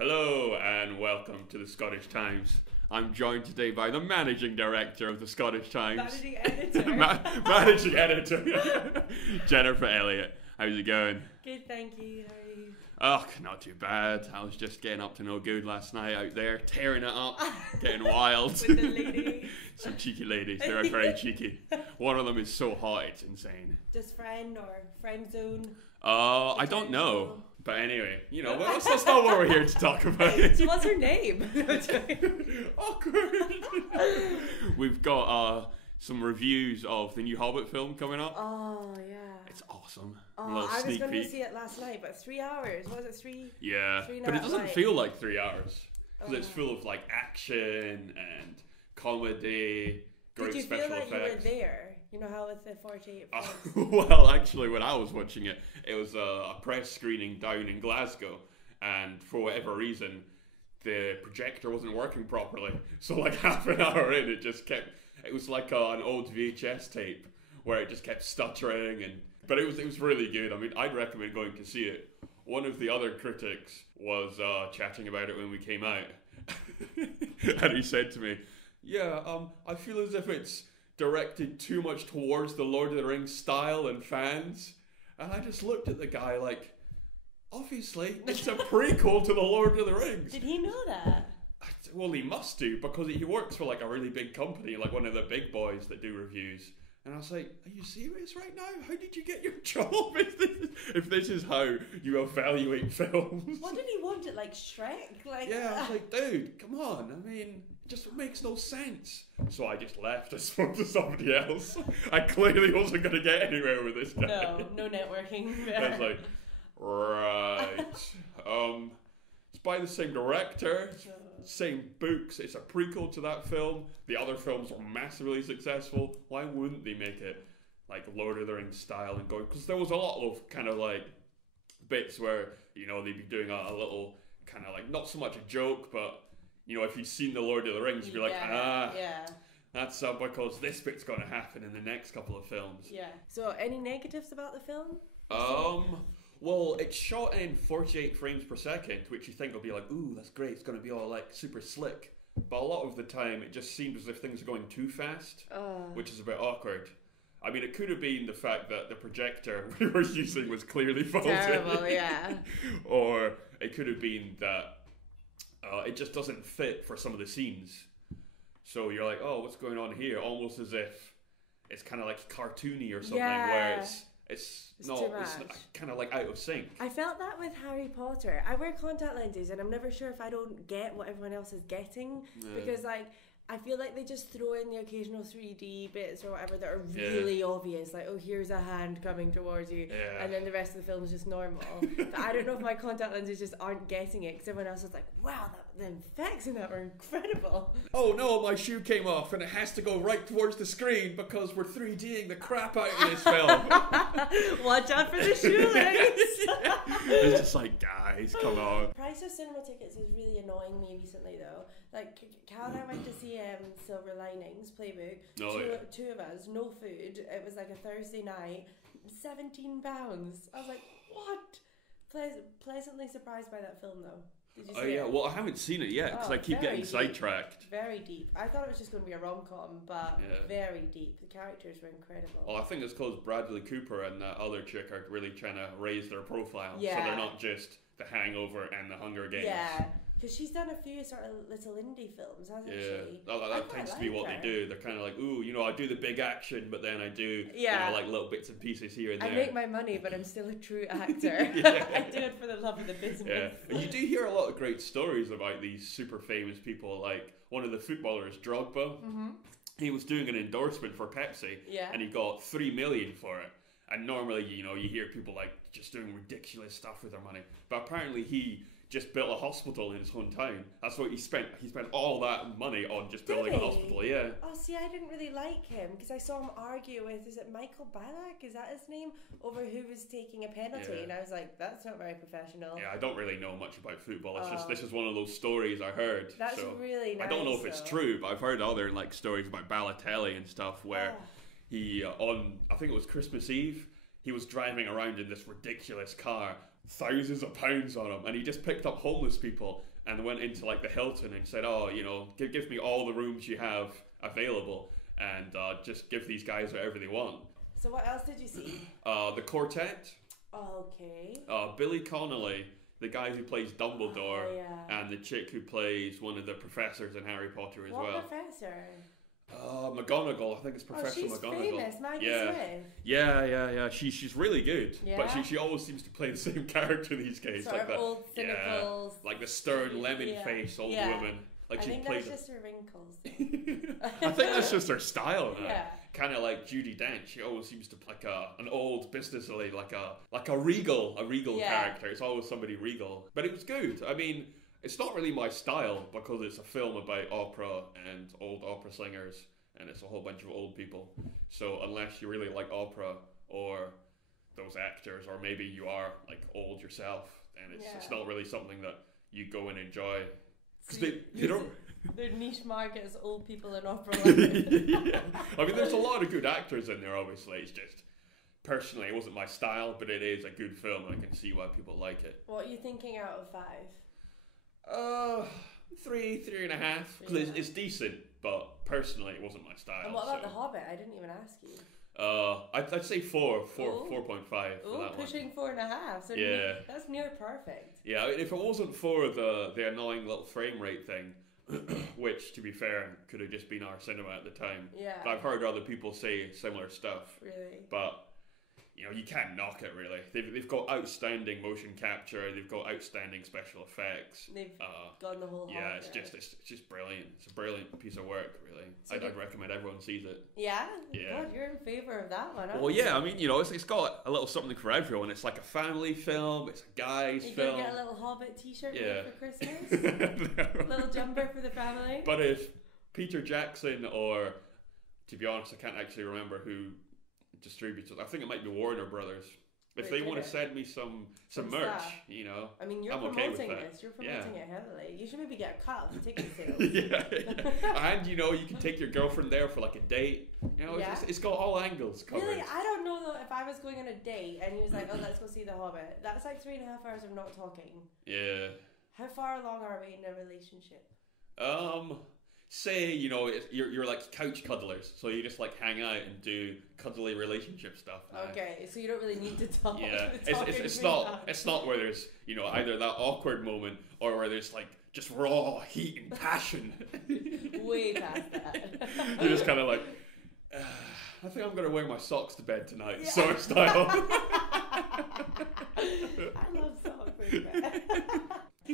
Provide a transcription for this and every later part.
Hello and welcome to the Scottish Times. I'm joined today by the managing director of the Scottish Times. Managing editor. Managing editor. Jennifer Elliott. How's it going? Good, thank you. How are you? Oh, not too bad. I was just getting up to no good last night out there, tearing it up, getting wild. With the ladies. Some cheeky ladies. They're very cheeky. One of them is so hot, it's insane. Just friend or friend zone? I don't know. But anyway, you know, that's not what we're here to talk about. So what's her name? Awkward. We've got some reviews of the new Hobbit film coming up. Oh, yeah. It's awesome. Oh, I was going to see it last night, but 3 hours. Was it 3? Yeah, 3 but it doesn't night. feel like 3 hours. Because it's full of like action and comedy, great Did you special feel like effects. you were there? You know how with the 48 frames? Well, actually, when I was watching it, it was a press screening down in Glasgow, and for whatever reason, the projector wasn't working properly. So, like half an hour in, it was like an old VHS tape where it just kept stuttering, but it was really good. I mean, I'd recommend going to see it. One of the other critics was chatting about it when we came out, and he said to me, "Yeah, I feel as if it's directed too much towards the Lord of the Rings style and fans." And I just looked at the guy like, obviously, it's a prequel to the Lord of the Rings. Did he know that? Well, he must do, because he works for like a really big company, like one of the big boys that do reviews. And I was like, are you serious right now? How did you get your job if this is how you evaluate films? What did he want it, like Shrek? Like, yeah, I was like, dude, come on. I mean, it just makes no sense. So I just left and spoke to somebody else. I clearly wasn't going to get anywhere with this guy. No networking there. I was like, right. It's by the same director, same books. It's a prequel to that film. The other films were massively successful. Why wouldn't they make it like Lord of the Rings style and going? Because there was a lot of kind of like bits where, you know, they'd be doing a little kind of like, not so much a joke, but, you know, if you've seen the Lord of the Rings, you'd be like, that's because this bit's going to happen in the next couple of films. Yeah. So, any negatives about the film? Well, it's shot in 48 frames per second, which you think will be like, ooh, that's great, it's going to be all like super slick. But a lot of the time, it just seems as if things are going too fast, which is a bit awkward. I mean, it could have been the fact that the projector we were using was clearly faulty. Terrible, yeah. Or it could have been that it just doesn't fit for some of the scenes. So you're like, oh, what's going on here? Almost as if it's kind of like cartoony or something, where it's kind of like out of sync. I felt that with Harry Potter. I wear contact lenses and I'm never sure if I don't get what everyone else is getting, because like I feel like they just throw in the occasional 3D bits or whatever that are really obvious, like, oh, here's a hand coming towards you, and then the rest of the film is just normal. But I don't know if my contact lenses just aren't getting it, because everyone else is like, wow, the effects in that were incredible. Oh no, my shoe came off and it has to go right towards the screen because we're 3Ding the crap out of this film. Watch out for the shoelace. It's just like, guys, come on. Price of cinema tickets is really annoying me recently though. Like, Cal and I went to see Silver Linings playbook. Two of us, no food. It was like a Thursday night. £17. I was like, what? Pleasantly surprised by that film though. Did you see it? Well, I haven't seen it yet because I keep getting sidetracked. Very deep. I thought it was just going to be a rom-com, but very deep. The characters were incredible. Well, I think it's because Bradley Cooper and that other chick are really trying to raise their profile. So they're not just The Hangover and The Hunger Games. Yeah. Because she's done a few sort of little indie films, hasn't she? That tends to be what they do. They're kind of like, ooh, you know, I do the big action, but then I do, you know, like little bits and pieces here and there. I make my money, but I'm still a true actor. I do it for the love of the business. Yeah, and you do hear a lot of great stories about these super famous people, like one of the footballers, Drogba. He was doing an endorsement for Pepsi, and he got $3 million for it. And normally, you know, you hear people like just doing ridiculous stuff with their money, but apparently he just built a hospital in his hometown. That's what he spent. He spent all that money on just building a hospital. Yeah. Oh, see, I didn't really like him because I saw him argue with, is it Michael Ballack? Is that his name? Over who was taking a penalty, and I was like, that's not very professional. Yeah, I don't really know much about football. It's just this is one of those stories I heard. That's really nice. I don't know if it's true, but I've heard other like stories about Balotelli and stuff where he on I think it was Christmas Eve. He was driving around in this ridiculous car thousands of pounds on him, and he just picked up homeless people and went into like the Hilton and said, "Oh, you know, give me all the rooms you have available, and just give these guys whatever they want." So what else did you see? The Quartet. Okay. Billy Connolly, the guy who plays Dumbledore, Oh, yeah. and the chick who plays one of the professors in Harry Potter as What well. professor? McGonagall. I think it's Professor she's McGonagall. famous, Maggie Yeah. Smith. Yeah. She's really good, Yeah. but she always seems to play the same character these days, Sort like of old, cynical. like the stern lemon Yeah. face old Yeah. woman. Like I she think played. that's just her wrinkles. I think that's just her style now. Yeah. Kind of like Judi Dench. She always seems to play like an old business lady, like a regal Yeah. character. It's always somebody regal. But it was good. I mean, it's not really my style because it's a film about opera and old opera singers, and it's a whole bunch of old people. So unless you really like opera or those actors, or maybe you are like old yourself, then it's not really something that you go and enjoy. Because they don't. Their niche market is old people in opera. Yeah. I mean, there's a lot of good actors in there, obviously. It's just, personally, it wasn't my style, but it is a good film, and I can see why people like it. What are you thinking out of 5? 3.5. Because it's decent, but personally, it wasn't my style. And what about The Hobbit? I didn't even ask you. I'd say 4.5 for Oh, that pushing one. 4.5. So Yeah. that's near perfect. Yeah, if it wasn't for the annoying little frame rate thing, which, to be fair, could have just been our cinema at the time. Yeah. But I've heard other people say similar stuff. Really? But, you know, you can't knock it, really. They've got outstanding motion capture. They've got outstanding special effects. They've gone the whole Yeah, hog there. it's just brilliant. It's a brilliant piece of work, really. So I'd recommend everyone sees it. Yeah? Yeah. God, you're in favour of that one, aren't Well, you? yeah, I mean, you know, it's got a little something for everyone. It's like a family film. It's a guy's You're film. going to get a little Hobbit t-shirt Yeah. for Christmas? Little jumper for the family? But if Peter Jackson or, to be honest, I can't actually remember who distributes it. I think it might be Warner Brothers. If they want to send me some merch, stuff. you know, I mean, you're I'm okay with promoting that. this. You're promoting it heavily. You should maybe get a cut of the ticket sales. yeah. And you know, you can take your girlfriend there for like a date. You know, it's got all angles covered. Really, I don't know though. If I was going on a date and he was like, "Oh, let's go see The Hobbit," that's like 3.5 hours of not talking. Yeah. How far along are we in a relationship? Say, you know, you're like couch cuddlers, so you just like hang out and do cuddly relationship stuff. Okay, so you don't really need to talk. Yeah, it's not where there's, you know, either that awkward moment or where there's like just raw heat and passion. Way past that. You're just kind of like, I think I'm gonna wear my socks to bed tonight, sort of style. I love socks like that.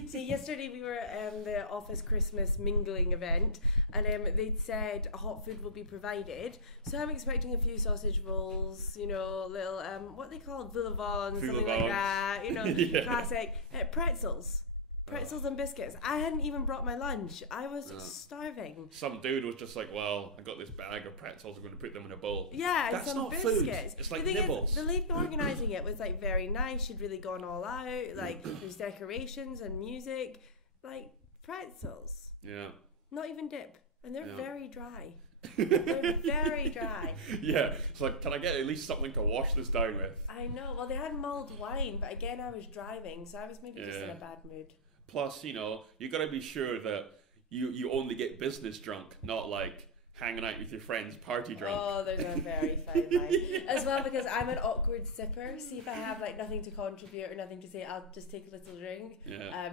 See, yesterday we were at the office Christmas mingling event, and they'd said hot food will be provided. So I'm expecting a few sausage rolls, you know, little what they call vol-au-vents, something like that, you know, classic pretzels. Pretzels and biscuits. I hadn't even brought my lunch. I was starving. Some dude was just like, well, I got this bag of pretzels, I'm going to put them in a bowl. Yeah, that's some not biscuits. Food. It's like nibbles. The lady organising it was like very nice. She'd really gone all out. Like there's decorations and music. Like pretzels. Yeah. Not even dip. And they're very dry. They're very dry. Yeah, it's like, can I get at least something to wash this down with? I know. Well, they had mulled wine, but again, I was driving, so I was maybe just in a bad mood. Plus, you know, you got to be sure that you only get business drunk, not like hanging out with your friends party drunk. Oh, there's a very fine line. As well, because I'm an awkward sipper. See, if I have like nothing to contribute or nothing to say, I'll just take a little drink. Yeah.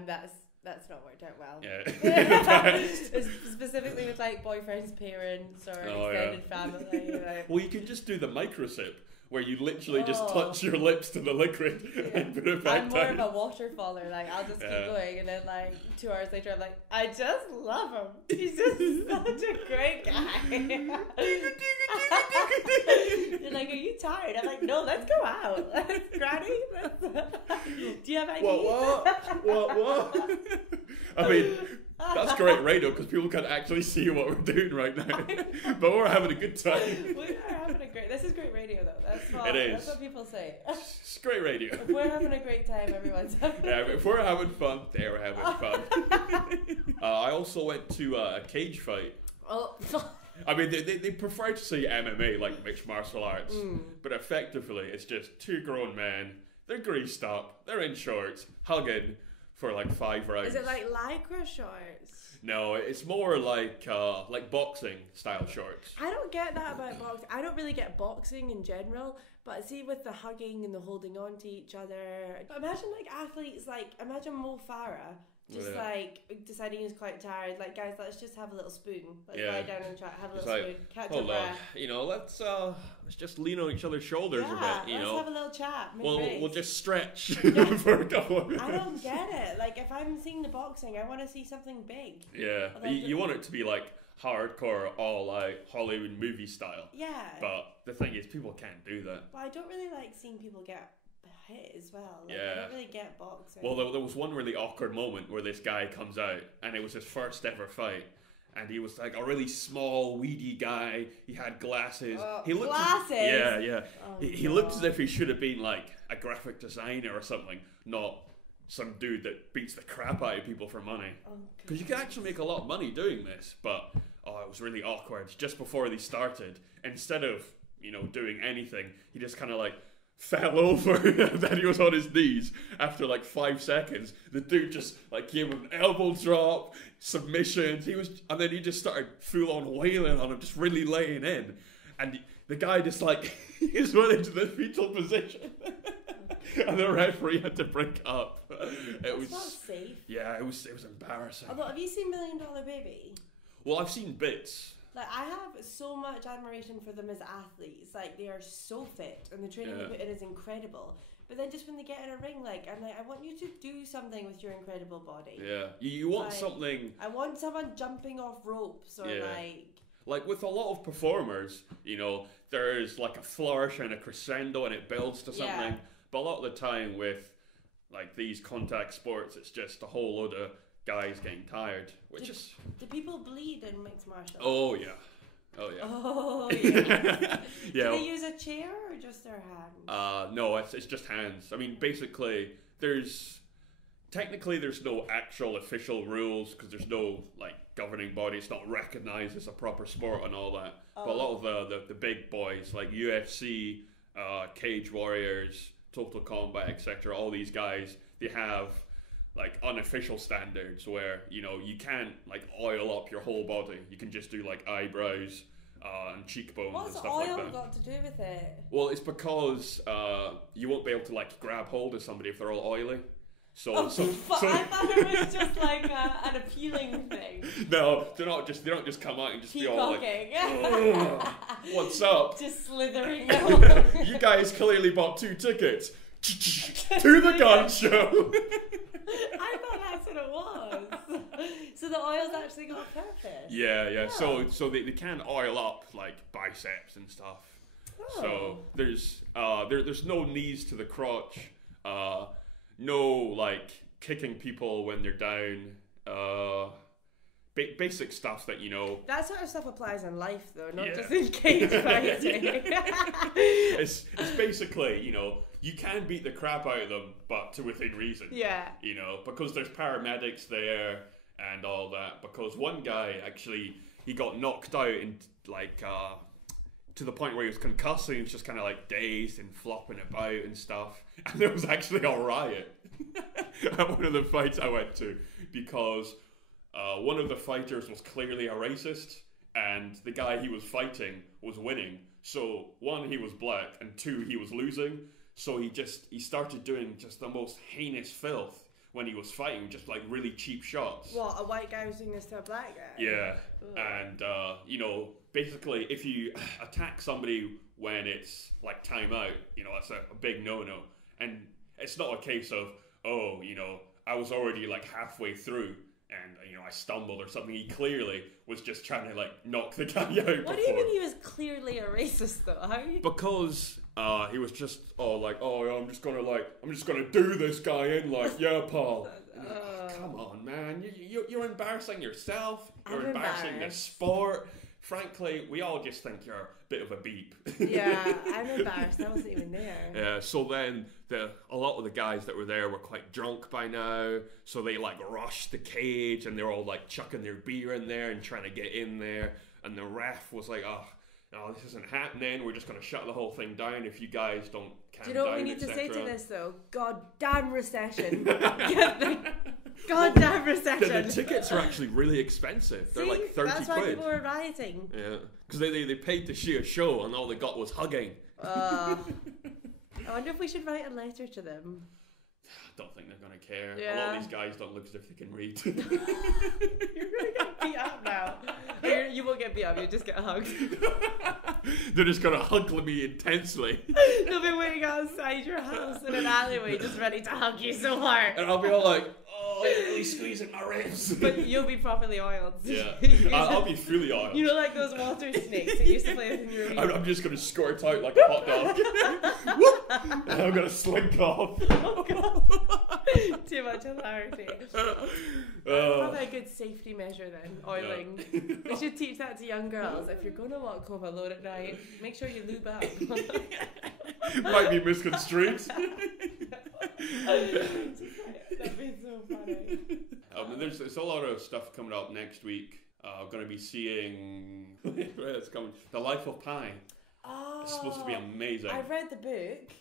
That's not worked out well. Yeah. Specifically with like boyfriend's parents or extended family. Like. Well, you can just do the micro sip, where you literally just touch your lips to the liquid and put it back I'm down. more of a waterfaller. Like I'll just keep going, and then like 2 hours later, I'm like, I just love him. He's just such a great guy. You're like, are you tired? I'm like, no, let's go out. Granny, do you have any? What? I mean, that's great radio because people can't actually see what we're doing right now. But we're having a good time. We are having a great. This is great radio, though. That's what people say. It's great radio. If we're having a great time, everyone's having. Yeah, if we're having fun, they're having fun. I also went to a cage fight. Oh. I mean, they prefer to say MMA, like mixed martial arts, but effectively it's just two grown men They're greased up. They're in shorts, hugging for like 5 rounds. Is it like lycra shorts? No, it's more like boxing style shorts. I don't get that about boxing. I don't really get boxing in general, but see with the hugging and the holding on to each other. But imagine like athletes, like imagine Mo Farah just like deciding he's quite tired. Like, guys, let's just have a little spoon. Let's lie down and have a little spoon. Catch our breath. Let's just lean on each other's shoulders a bit. Let's have a little chat. We'll just stretch for a couple of minutes. I don't get it. Like, if I'm seeing the boxing, I want to see something big. Yeah, you want it to be like hardcore, all out Hollywood movie style. Yeah. But the thing is, people can't do that. Well, I don't really like seeing people get hit as well. Like, yeah. I don't really get boxing. Well, there was one really awkward moment where this guy comes out, and it was his first ever fight. And he was like a really small, weedy guy. He had glasses. He looked glasses? Yeah. He looked as if he should have been like a graphic designer or something, not some dude that beats the crap out of people for money. Because you can actually make a lot of money doing this, but it was really awkward. Just before they started, instead of doing anything, he just kind of like fell over. Then he was on his knees after like 5 seconds. The dude just like gave him an elbow drop, submissions. And then he just started full on wailing on him, just really laying in. And the guy just like he just went into the fetal position. And the referee had to break up. That's not safe. Yeah, it was embarrassing. Although, have you seen $1 Million Baby? Well, I've seen bits. Like, I have so much admiration for them as athletes. Like, they are so fit, and the training they put in is incredible. But then just when they get in a ring, like, I'm like, I want you to do something with your incredible body. Yeah, you want something. I want someone jumping off ropes or like with a lot of performers, there's like a flourish and a crescendo, and it builds to something. Yeah. But a lot of the time with like these contact sports, it's just a whole load of guys getting tired, do people bleed in mixed martial arts? Oh yeah. Yeah. Do they use a chair or just their hands? No, it's just hands. I mean, basically, there's no actual official rules because there's no like governing body. It's not recognized as a proper sport and all that. But a lot of the big boys like UFC, Cage Warriors, Total Combat, etc. All these guys, they have like unofficial standards where you can't like oil up your whole body. You can just do like eyebrows and cheekbones and stuff like that. What's oil got to do with it? Well, it's because you won't be able to like grab hold of somebody if they're all oily. So I thought it was just like an appealing thing. No, they don't just come out and just be all like, "What's up?" Just slithering. You guys clearly bought 2 tickets to the gun show. I thought that's what it was. So the oil's actually got a purpose. Yeah. So they can oil up like biceps and stuff. So there's no knees to the crotch. No like kicking people when they're down. Basic stuff that That sort of stuff applies in life though, not just in cage fighting. It's basically you can beat the crap out of them, but to within reason. Yeah. Because there's paramedics there and all that. Because one guy actually he got knocked out and like to the point where he was concussed. He was just kind of like dazed and flopping about and stuff. And there was actually a riot at one of the fights I went to because one of the fighters was clearly a racist, and the guy he was fighting was winning. So 1, he was black, and 2, he was losing. So he started doing just the most heinous filth when he was fighting, just like really cheap shots. What, a white guy was doing this to a black guy? Yeah. Ugh. And basically if you attack somebody when it's like time out, that's a big no-no. And it's not a case of I was already like halfway through and I stumbled or something. He clearly was just trying to like knock the guy out. What do you mean he was clearly a racist though? Because he was just I'm just gonna do this guy in like, yeah, Paul. Come on, man, you're embarrassing yourself. You're embarrassing the sport. Frankly, we all just think you're a bit of a beep. Yeah, I'm embarrassed. I wasn't even there. Yeah, so then a lot of the guys that were there were quite drunk by now, so they like rushed the cage and they're all like chucking their beer in there and trying to get in there. And the ref was like, oh, this isn't happening. We're just going to shut the whole thing down if you guys don't calm down. Do you know what we need to say to this though? Goddamn recession. Get the goddamn recession. The tickets are actually really expensive. They're like 30 that's why quid. people were rioting. Yeah, because they paid to see a show and all they got was hugging. I wonder if we should write a letter to them. I don't think they're going to care. Yeah. A lot of these guys don't look as if they can read. You're going to get beat up now. You won't get beat up, you just get hugged. They're just going to hug me intensely. They'll be waiting outside your house in an alleyway just ready to hug you so hard. And I'll be all like, oh, you're really squeezing my ribs. But you'll be properly oiled. Yeah, I'll be fully oiled. You know, like those water snakes that used to play with in your room. I'm just going to squirt out like a hot dog. And I'm going to slink off. Oh god. Too much hilarity. Probably a good safety measure then, oiling. Yeah. We should teach that to young girls. If you're going to walk home alone at night, make sure you lube up. Might be misconstrued. That'd be so funny. There's a lot of stuff coming up next week. I'm going to be seeing it's coming. The Life of Pi. Oh, It's supposed to be amazing. I read the book.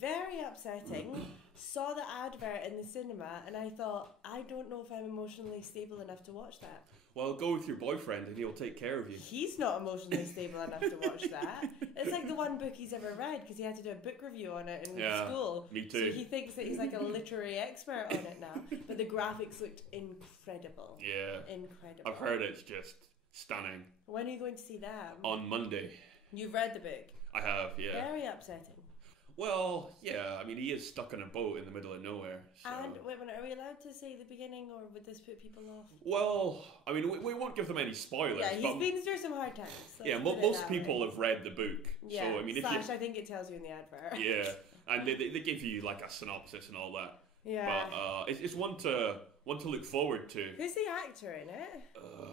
Very upsetting. Saw the advert in the cinema, and I thought, I don't know if I'm emotionally stable enough to watch that. Well, go with your boyfriend and he'll take care of you. He's not emotionally stable enough to watch that. It's like the one book he's ever read because he had to do a book review on it in school. Me too. So he thinks that he's like a literary expert on it now. But the graphics looked incredible. Yeah. Incredible. I've heard it's just stunning. When are you going to see them? On Monday. You've read the book? I have, yeah. Very upsetting. Well, yeah, I mean, he is stuck in a boat in the middle of nowhere. So. And wait, are we allowed to say the beginning, or would this put people off? Well, I mean, we won't give them any spoilers. Yeah, he's been through some hard times. Most people have read the book. Yeah, so, I mean, I think it tells you in the advert. Yeah, and they give you like a synopsis and all that. Yeah. But it's one to look forward to. Who's the actor in it?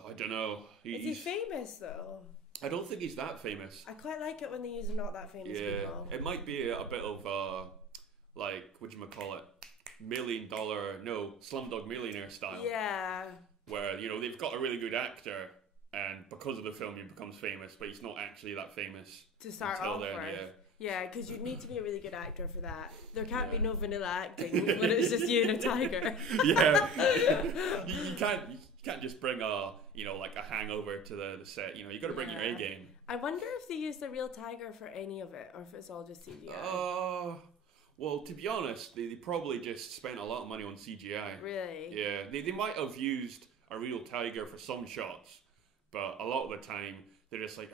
I don't know. Is he famous though? I don't think he's that famous. I quite like it when they use not that famous people. It might be a bit of like, whatchamacallit, Slumdog Millionaire style. Yeah. Where, they've got a really good actor and because of the film he becomes famous, but he's not actually that famous. To start off with. Yeah, because you'd need to be a really good actor for that. There can't be no vanilla acting when it's just you and a tiger. Yeah. You can't just bring like a hangover to the set. You got to bring your A game. I wonder if they used a real tiger for any of it, or if it's all just CGI. Well, to be honest, they probably just spent a lot of money on CGI. Really? Yeah, they might have used a real tiger for some shots, but a lot of the time they're just like,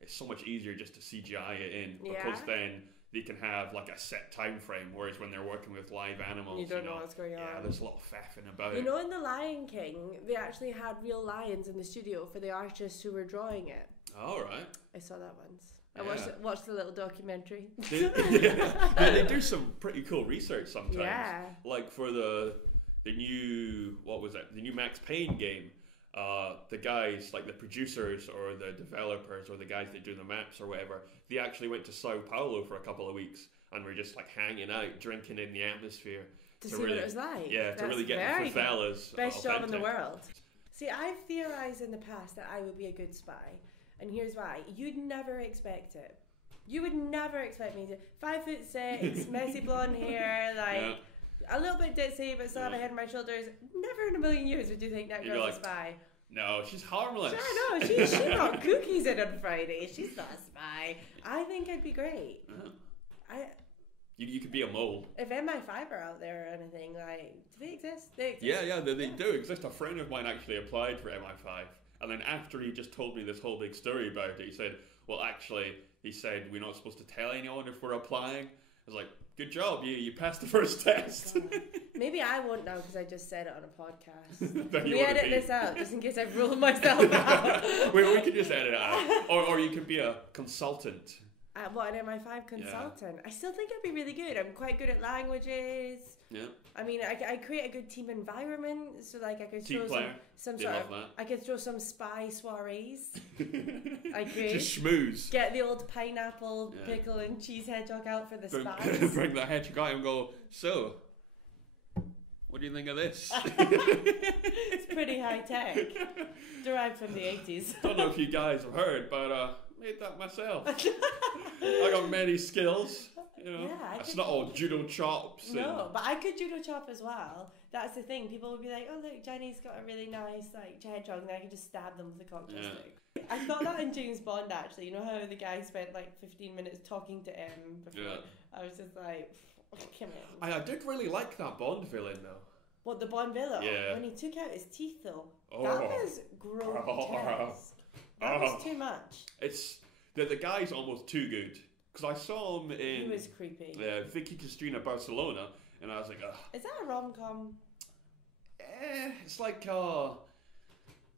it's so much easier just to CGI it in because then they can have like a set time frame, whereas when they're working with live animals, you don't know what's going on. Yeah, there's a lot of faffing about it. In The Lion King, they actually had real lions in the studio for the artists who were drawing it. All right. I saw that once. I watched the little documentary. They do some pretty cool research sometimes. Yeah. Like for the new the new Max Payne game. The guys, like the producers or the developers or the guys that do the maps or whatever, they actually went to Sao Paulo for a couple of weeks and were just like hanging out, drinking in the atmosphere. To see what it was like. Yeah, to really get the favelas. Best job in the world. See, I've theorised in the past that I would be a good spy. And here's why. You'd never expect it. You would never expect me to. 5'6", messy blonde hair, a little bit ditzy, but still have a head on my shoulders. Never in a million years would you think that girl's a spy. No, she's harmless. Sure, no, she got cookies in on Friday. She's not a spy. I think I'd be great. You could be a mole. If MI5 are out there or anything, do they exist? They exist. Yeah, they do exist. A friend of mine actually applied for MI5. And then after he just told me this whole big story about it, he said, well, actually, he said, we're not supposed to tell anyone if we're applying. I was like, good job, you passed the first test. Maybe I won't now because I just said it on a podcast. Then we edit this out just in case I've ruled myself out. we can just edit it out. Or you could be a consultant. An MI5 consultant? Yeah. I still think I'd be really good. I'm quite good at languages. Yeah. I mean, I create a good team environment, so I could throw some sort of. I could throw some spy soirees. I could just schmooze. Get the old pineapple, pickle, and cheese hedgehog out for the spies. Bring that hedgehog out and go. So, what do you think of this? It's pretty high tech, derived from the 80s. Don't know if you guys have heard, but made that myself. I got many skills. You know, Yeah, it's not all judo chops. No, but I could judo chop as well. That's the thing. People would be like, "Oh, look, Jenny's got a really nice like hedgehog," and I could just stab them with a cocktail stick. I thought that in James Bond actually. You know how the guy spent like 15 minutes talking to M before? Yeah. I was just like, come on. I did really like that Bond villain though. What, the Bond villain? Yeah. When he took out his teeth though, that was grotesque. That was too much. It's the guy's almost too good. Because I saw him in... He was creepy. Vicky Cristina Barcelona, and I was like, ugh. Is that a rom-com? It's like a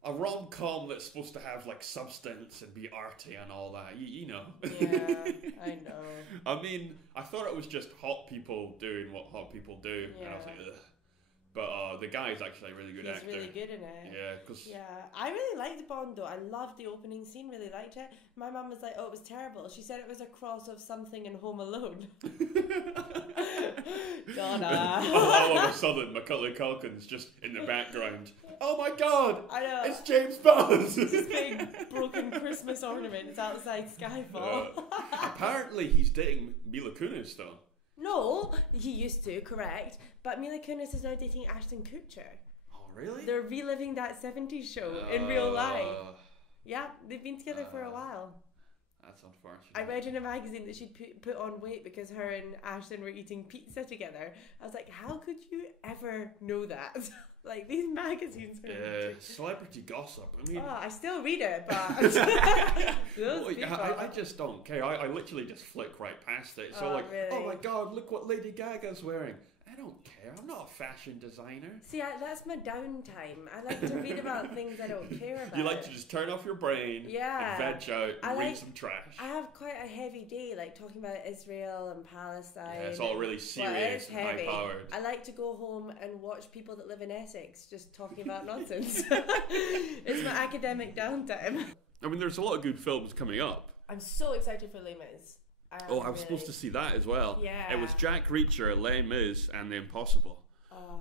rom-com that's supposed to have like substance and be arty and all that. You know. Yeah, I know. I mean, I thought it was just hot people doing what hot people do, and I was like, ugh. But the guy's actually a really good actor. He's really good in it. Yeah, I really liked Bond though. I loved the opening scene, really liked it. My mum was like, oh, it was terrible. She said it was a cross of something in Home Alone. Donna. All of a sudden, Macaulay Culkin's just in the background. Oh my god! I know. It's James Bond! It's this big broken Christmas ornament outside Skyfall. Apparently he's dating Mila Kunis though. No, he used to, correct. But Mila Kunis is now dating Ashton Kutcher. Oh, really? They're reliving that 70s show in real life. Yeah, they've been together for a while. That's unfortunate. I read in a magazine that she'd put on weight because her and Ashton were eating pizza together. I was like, how could you ever know that? Like, these magazines are celebrity gossip. I mean... I still read it, but... I just don't care. I literally just flick right past it. So really? Oh my god, look what Lady Gaga's wearing. I don't care. I'm not a fashion designer. See, that's my downtime. I like to read about things I don't care about. You like to just turn off your brain and veg out and read some trash. I have quite a heavy day, like talking about Israel and Palestine. Yeah, it's all really serious and high-powered. I like to go home and watch people that live in Essex just talking about nonsense. It's my academic downtime. I mean, there's a lot of good films coming up. I'm so excited for Les Mis. I was supposed to see that as well. Yeah. It was Jack Reacher, Les Mis, and The Impossible.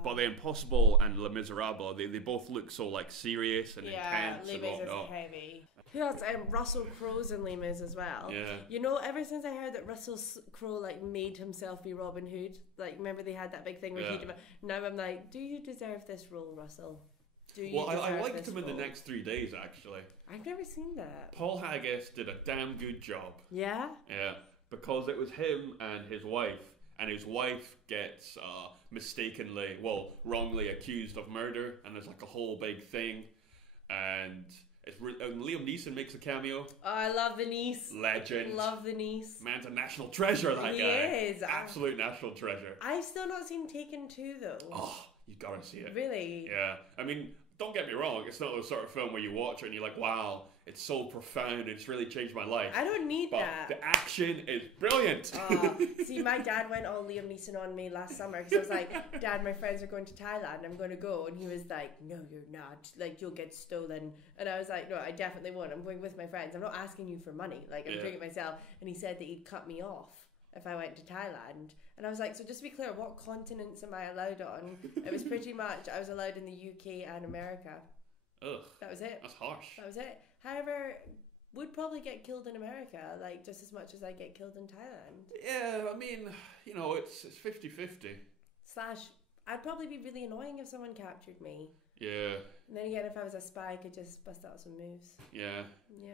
But The Impossible and Les Miserables, they both look so like serious and intense Les and Mis whatnot. is heavy. Who else? Russell Crowe's in Les Mis as well. Yeah. You know, ever since I heard that Russell Crowe like made himself be Robin Hood, like remember they had that big thing where now I'm like, do you deserve this role, Russell? I liked him in The Next 3 Days actually. I've never seen that. Paul Haggis did a damn good job. Yeah? Yeah. Because it was him and his wife gets wrongly accused of murder, and there's like a whole big thing, and Liam Neeson makes a cameo. Oh, I love the niece. Legend. Love the niece. Man's a national treasure, that guy. He is. Absolute national treasure. I've still not seen Taken 2 though. Oh, you gotta see it. Really? Yeah. I mean, don't get me wrong, it's not the sort of film where you watch it and you're like, wow, it's so profound, it's really changed my life. I don't need that. The action is brilliant. See, my dad went all Liam Neeson on me last summer because I was like, Dad, my friends are going to Thailand, I'm going to go. And he was like, no, you're not. Like, you'll get stolen. And I was like, no, I definitely won't. I'm going with my friends. I'm not asking you for money. Like, I'm doing it myself. And he said that he'd cut me off if I went to Thailand. And I was like, so just to be clear, what continents am I allowed on? It was pretty much, I was allowed in the UK and America. Ugh. That was it. That's harsh. That was it. However, would probably get killed in America, like just as much as I get killed in Thailand. Yeah, I mean, you know, it's 50-50. / I'd probably be really annoying if someone captured me. Yeah. And then again, if I was a spy, I could just bust out some moves. Yeah.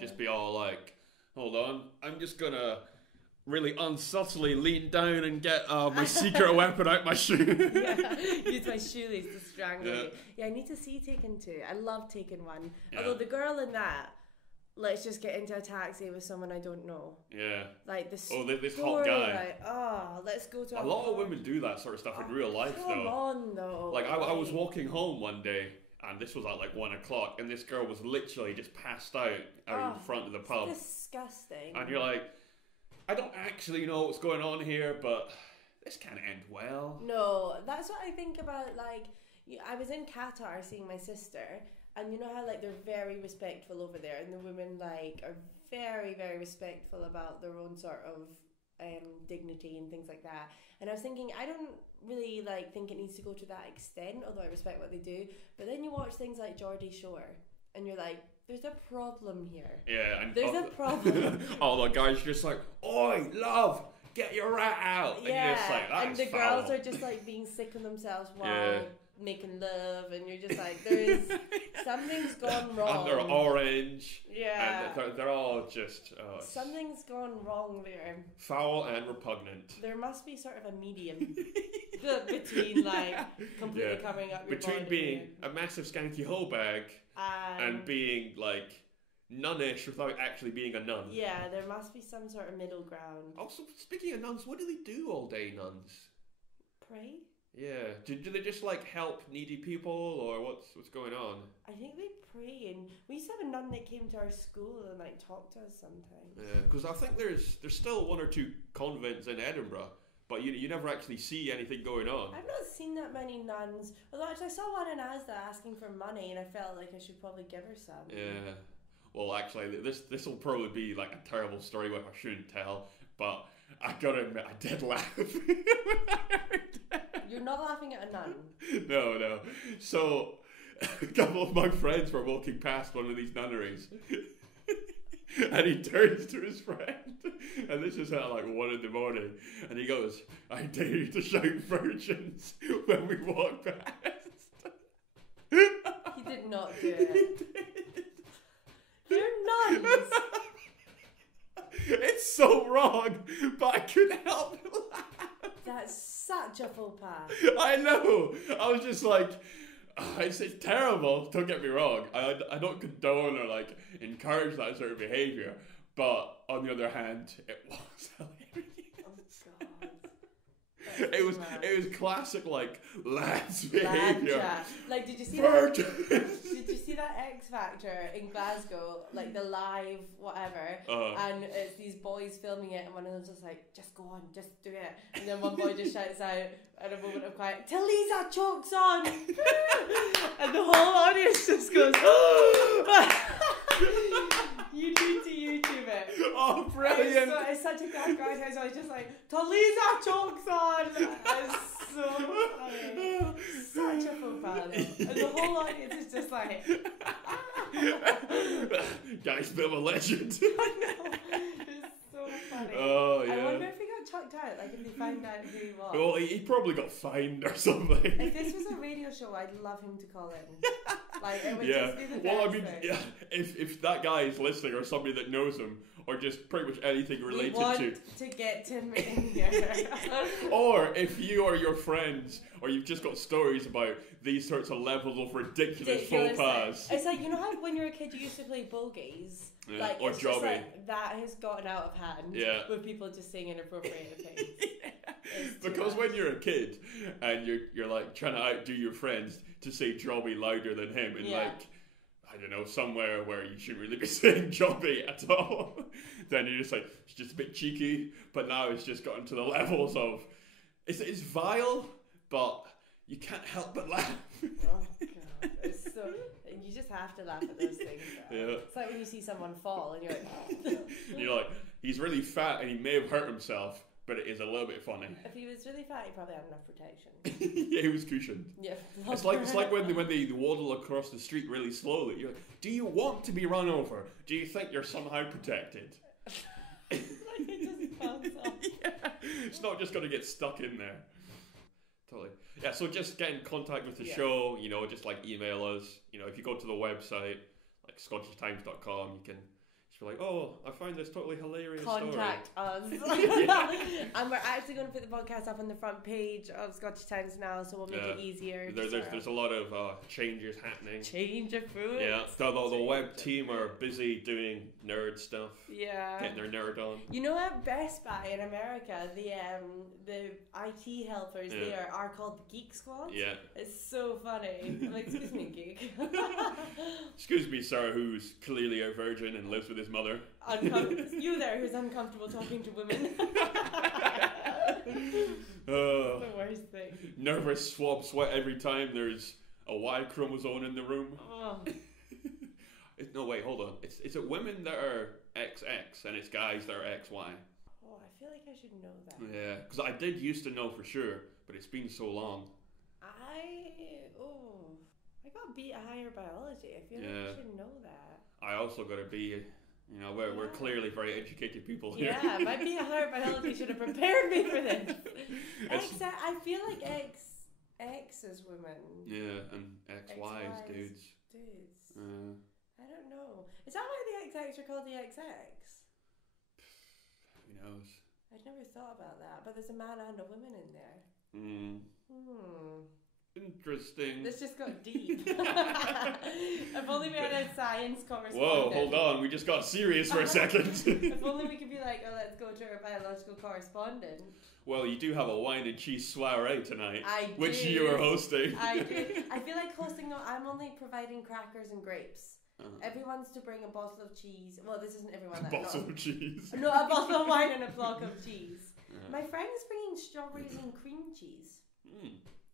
Just be all like, hold on, I'm just gonna really unsubtly lean down and get my secret weapon out my shoe. Use my shoelace to strangle me. Yeah, I need to see Taken 2. I love Taken 1. Yeah. Although the girl in that, let's just get into a taxi with someone I don't know. Yeah. Like this. This hot guy. Like, let's go to a lot of women do that sort of stuff in real life, though. Come on, though. Like I was walking home one day, and this was at like 1 o'clock, and this girl was literally just passed out in front of the pub. Disgusting. And you're like, I don't actually know what's going on here, but this can't end well. No, that's what I think about, like, I was in Qatar seeing my sister, and you know how, like, they're very respectful over there, and the women, like, are very, very respectful about their own sort of dignity and things like that. And I was thinking, I don't really, like, think it needs to go to that extent, although I respect what they do, but then you watch things like Geordie Shore, and you're like, there's a problem here. Yeah, and There's a problem. all the guys are just like, oi, love, get your rat out. Yeah, and you're just like, that's and the foul. girls are just like being sick of themselves while making love, and you're just like, there's something's gone wrong. And they're orange. Yeah. And they're all just... something's gone wrong there. foul and repugnant. There must be sort of a medium between like completely covering up your between body being a massive skanky hoe bag and being like nunnish without actually being a nun. Yeah, there must be some sort of middle ground. Also, speaking of nuns, what do they do all day, nuns? Pray? Yeah. Do they just like help needy people, or what's going on? I think they pray, and we used to have a nun that came to our school and like talked to us sometimes. Yeah, because I think there's still one or two convents in Edinburgh, but you never actually see anything going on. I've not seen that many nuns. Although actually I saw one in Asda asking for money, and I felt like I should probably give her some. Yeah. Well, actually, this will probably be like a terrible story which I shouldn't tell, but I gotta admit, I did laugh. You're not laughing at a nun. No. So, a couple of my friends were walking past one of these nunneries, and he turns to his friend, and this is at like 1 a.m, and he goes, "I dare you to shout virgins when we walk past." He did not do it. They're nuns. It's so wrong, but I couldn't help but laugh. That's such a faux pas. I know. I was just like, it's terrible. Don't get me wrong. I don't condone or like encourage that sort of behaviour. But on the other hand, it was hilarious. Oh God. It was classic like lads behaviour. Like, did you see Virgins. Did you see that X Factor in Glasgow, like the live whatever, and it's these boys filming it, and one of them's just like, just go on, just do it, and then one boy just shouts out at a moment of quiet, "Talisa chokes on," and the whole audience just goes, You need to YouTube it. Oh, brilliant! It's such a crack guy. I was just like, "Talisa chokes on." It's so funny. Such a faux pas, though. And the whole audience is just like, Guy's a bit of a legend. I know. It's so funny. Oh, yeah. I wonder if he got chucked out, like if they found out who he was. Well, he probably got fined or something. If this was a radio show, I'd love him to call in. Like, it would just be the best well, I mean, thing. yeah, if that guy is listening or somebody that knows him or just pretty much anything related we want to get Tim in here. or if you or your friends or you've just got stories about these sorts of levels of ridiculous faux pas. It's like, you know how when you were a kid you used to play bogeys? Yeah, like, or it's just jobby. like, that has gotten out of hand with people just saying inappropriate things. Because when you're a kid and you're like trying to outdo your friends to say jobby louder than him and like, I don't know, somewhere where you shouldn't really be saying jobby at all, then you're just like, it's just a bit cheeky, but now it's just gotten to the levels of, it's vile, but you can't help but laugh. Oh God, it's so, you just have to laugh at those things. Though. Yeah. It's like when you see someone fall and you're like, and you're like, he's really fat and he may have hurt himself, but it is a little bit funny. If he was really fat, he probably had enough protection. Yeah, he was cushioned. Yeah. It's like when they waddle across the street really slowly. You're like, do you want to be run over? Do you think you're somehow protected? Like it just bounces off. Yeah. It's not just going to get stuck in there. Totally. Yeah, so just get in contact with the show, you know, just like email us. You know, if you go to the website, like scottishtimes.com, you can just be like, oh, I find this totally hilarious Contact us. Yeah. And we're actually going to put the podcast up on the front page of Scottish Times now, so we'll make it easier. There's a lot of changes happening. Change of food. Yeah, the web team are busy doing nerd stuff. Yeah. Getting their nerd on. You know, at Best Buy in America, the IT helpers there are called the Geek Squad. Yeah. It's so funny. I'm like, excuse me, geek. Excuse me, sir, who's clearly a virgin and lives with his mother. You there who's uncomfortable talking to women. That's the worst thing. Nervous swab sweat every time there's a Y chromosome in the room. Oh. No, wait, hold on. Is it women that are XX and it's guys that are XY? Oh, I feel like I should know that. Yeah, because I did used to know for sure, but it's been so long. I got B at higher biology. I feel like you should know that. I also got a B. You know, we're clearly very educated people here. Yeah, my B at higher biology should have prepared me for this. I feel like X is women. Yeah, and XY is dudes. I don't know. Is that why the XX are called the XX? Who knows? I'd never thought about that, but there's a man and a woman in there. Interesting. This just got deep. If only we had a science correspondent. Whoa, hold on. We just got serious for a second. If only we could be like, oh, let's go to our biological correspondent. Well, you do have a wine and cheese soiree tonight, which do. you are hosting. I do. I feel like hosting, I'm only providing crackers and grapes. Everyone's to bring a bottle of cheese. Well, this isn't everyone. A bottle of cheese. No, a bottle of wine and a block of cheese. My friend's bringing strawberries and cream cheese.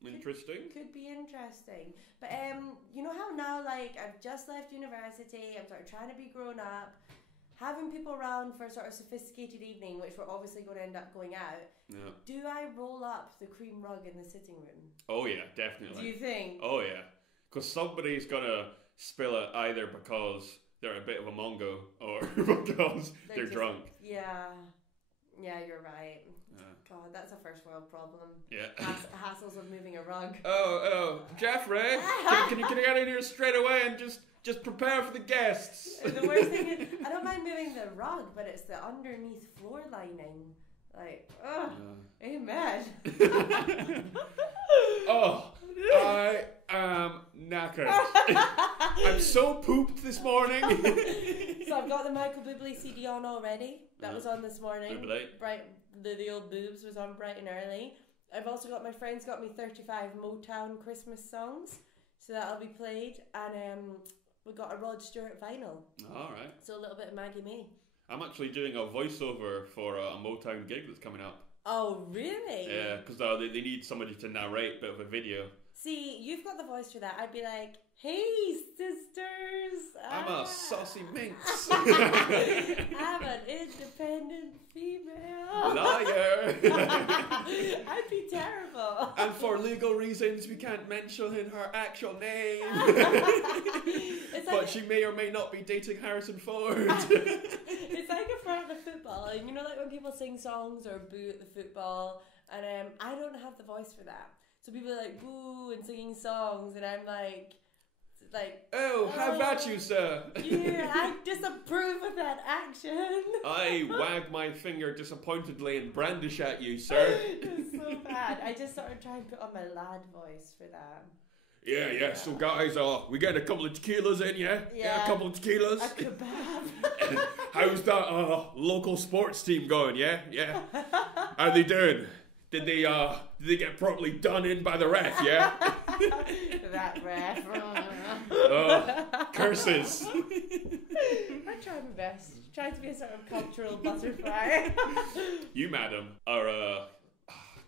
Interesting. Could be interesting. But you know how now, like, I've just left university, I'm sort of trying to be grown up, having people around for a sort of sophisticated evening, which we're obviously going to end up going out. Yeah. Do I roll up the cream rug in the sitting room? Oh yeah, definitely. Do you think? Oh yeah, because somebody's gonna spill it either because they're a bit of a mongo or because they're drunk. Yeah, you're right. God, that's a first world problem. Yeah. Hassles of moving a rug. Oh, Jeffrey, can you get in here straight away and just prepare for the guests? The worst thing is, I don't mind moving the rug, but it's the underneath floor lining. Like, amen. Oh, I am knackered. I'm so pooped this morning. So I've got the Michael Bublé CD on already. That was on this morning. Bublé. The old boobs was on bright and early. I've also got, my friends got me 35 Motown Christmas songs, so that'll be played. And we got a Rod Stewart vinyl. All right. So a little bit of Maggie May. I'm actually doing a voiceover for a Motown gig that's coming up. Oh, really? Yeah, because they need somebody to narrate a bit of a video. See, you've got the voice for that. I'd be like, hey, sisters. I'm a saucy minx. I'm an independent female. Liar. I'd be terrible. And for legal reasons, we can't mention her actual name. But she may or may not be dating Harrison Ford. It's like in front of the football. And you know, like when people sing songs or boo at the football. And I don't have the voice for that. So people are like boo and singing songs, and I'm like, oh, how about you, sir? Yeah, I disapprove of that action. I wag my finger disappointedly and brandish at you, sir. It's so bad. I just sort of try and put on my lad voice for that. Yeah. So guys, we get a couple of tequilas in, yeah? Yeah, a couple of tequilas. A kebab. How's that local sports team going? Yeah. How they doing? Did they get properly done in by the ref? Yeah. That ref. Curses. I try my best. Trying to be a sort of cultural butterfly. You, madam, are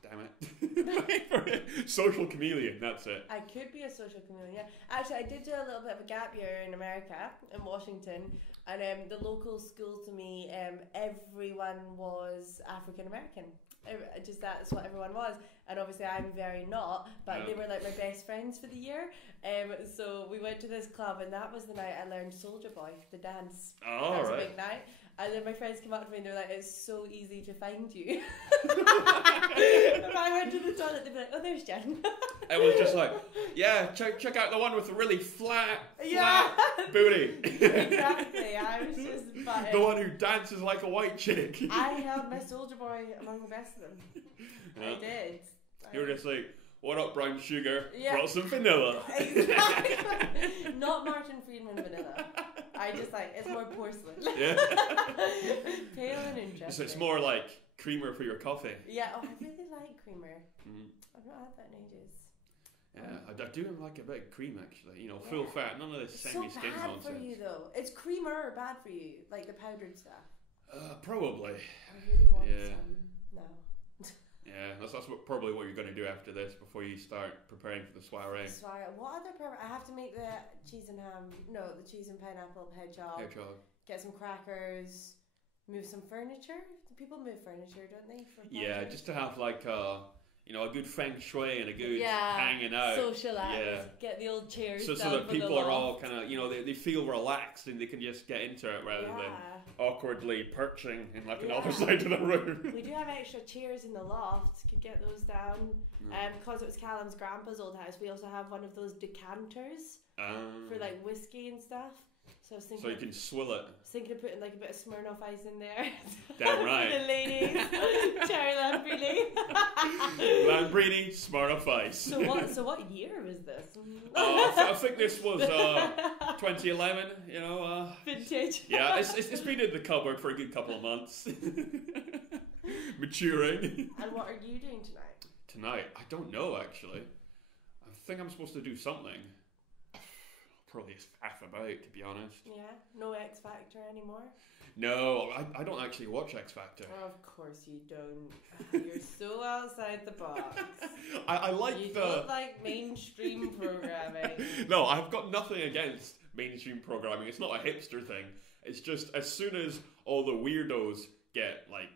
damn it. Social chameleon. That's it. I could be a social chameleon. Yeah. Actually, I did do a little bit of a gap year in America, in Washington, and the local school to me, everyone was African American. Just that's what everyone was, and obviously I'm very not, but they were like my best friends for the year. So we went to this club, and that was the night I learned Soldier Boy, the dance. Oh, that was right. a big night. And then my friends came up to me and they were like, "It's so easy to find you." If I went to the toilet, they'd be like, "Oh, there's Jen." It was just like, yeah, check out the one with the really flat booty. Exactly. I was just the one who dances like a white chick. I held my Soldier Boy among the best of them. I did. You were just like, "What up, brown sugar? Brought some vanilla." Exactly. Not Martin Friedman vanilla. I just it's more porcelain. Yeah. Pale and interesting. It's more like creamer for your coffee. Yeah, I really like creamer. I've not had that in ages. Yeah, I do like a bit of cream actually. Full fat, none of this semi-skimmed nonsense. It's so bad for you though. Is creamer or bad for you? Like the powdered stuff? Probably. I really want some now. Yeah, that's probably what you're going to do after this before you start preparing for the soiree. What other I have to make the cheese and ham. No, the cheese and pineapple hedgehog. Get some crackers. Move some furniture. People move furniture, don't they? Yeah, just to have like you know, a good feng shui and a good hanging out. Socialise. Yeah. Get the old chairs so down that for people the are all loft. kind of, you know, they feel relaxed and they can just get into it rather than awkwardly perching in like another side of the room. We do have extra chairs in the loft. Could get those down. Because it was Callum's grandpa's old house, we also have one of those decanters for like whiskey and stuff. So I was thinking, so you can swill it. I was thinking of putting like a bit of Smirnoff Ice in there. Damn right. For the ladies. Cherry Lambrini. Lambrini, Smirnoff Ice. So what year was this? I think this was 2011. You know, vintage. Yeah, it's been in the cupboard for a good couple of months, maturing. And what are you doing tonight? Tonight, I don't know actually. I think I'm supposed to do something. Probably just faff about, to be honest. Yeah, no X Factor anymore. No, I don't actually watch X Factor. Oh, of course you don't. You're so outside the box. I like you don't like mainstream programming. No, I've got nothing against mainstream programming. It's not a hipster thing. It's just as soon as all the weirdos get like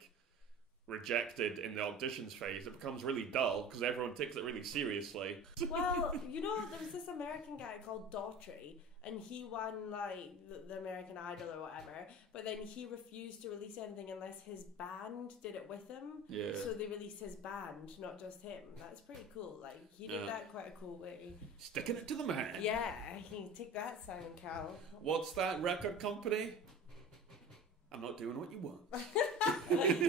rejected in the auditions phase, it becomes really dull because everyone takes it really seriously. Well, you know, there was this American guy called Daughtry, and he won like the American Idol or whatever, but then he refused to release anything unless his band did it with him. Yeah. So they released his band, not just him. That's pretty cool. Like, he did that quite a cool way. Sticking it to the man. Yeah, he take that, Simon Cowell. What's that record company? I'm not doing what you want.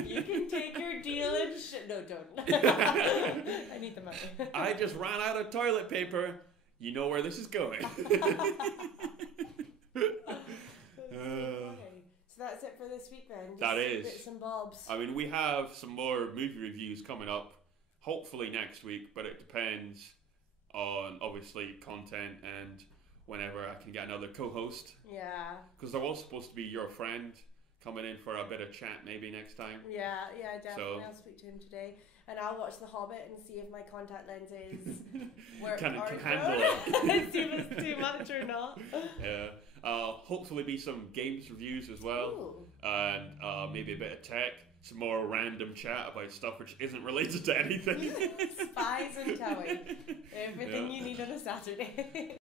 You can take your deal and no, don't. I need the money. I just ran out of toilet paper. You know where this is going. So that's it for this week then. Just that is. bits and bobs. I mean, we have some more movie reviews coming up, hopefully next week, but it depends on obviously content and whenever I can get another co-host. Yeah. Because there was supposed to be your friend coming in for a bit of chat maybe next time. Yeah, definitely. I'll speak to him today. And I'll watch The Hobbit and see if my contact lenses work can or handle it. see if it's too much or not. Yeah. Hopefully be some games reviews as well. Ooh. And maybe a bit of tech. Some more random chat about stuff which isn't related to anything. Spies and towing. Everything you need on a Saturday.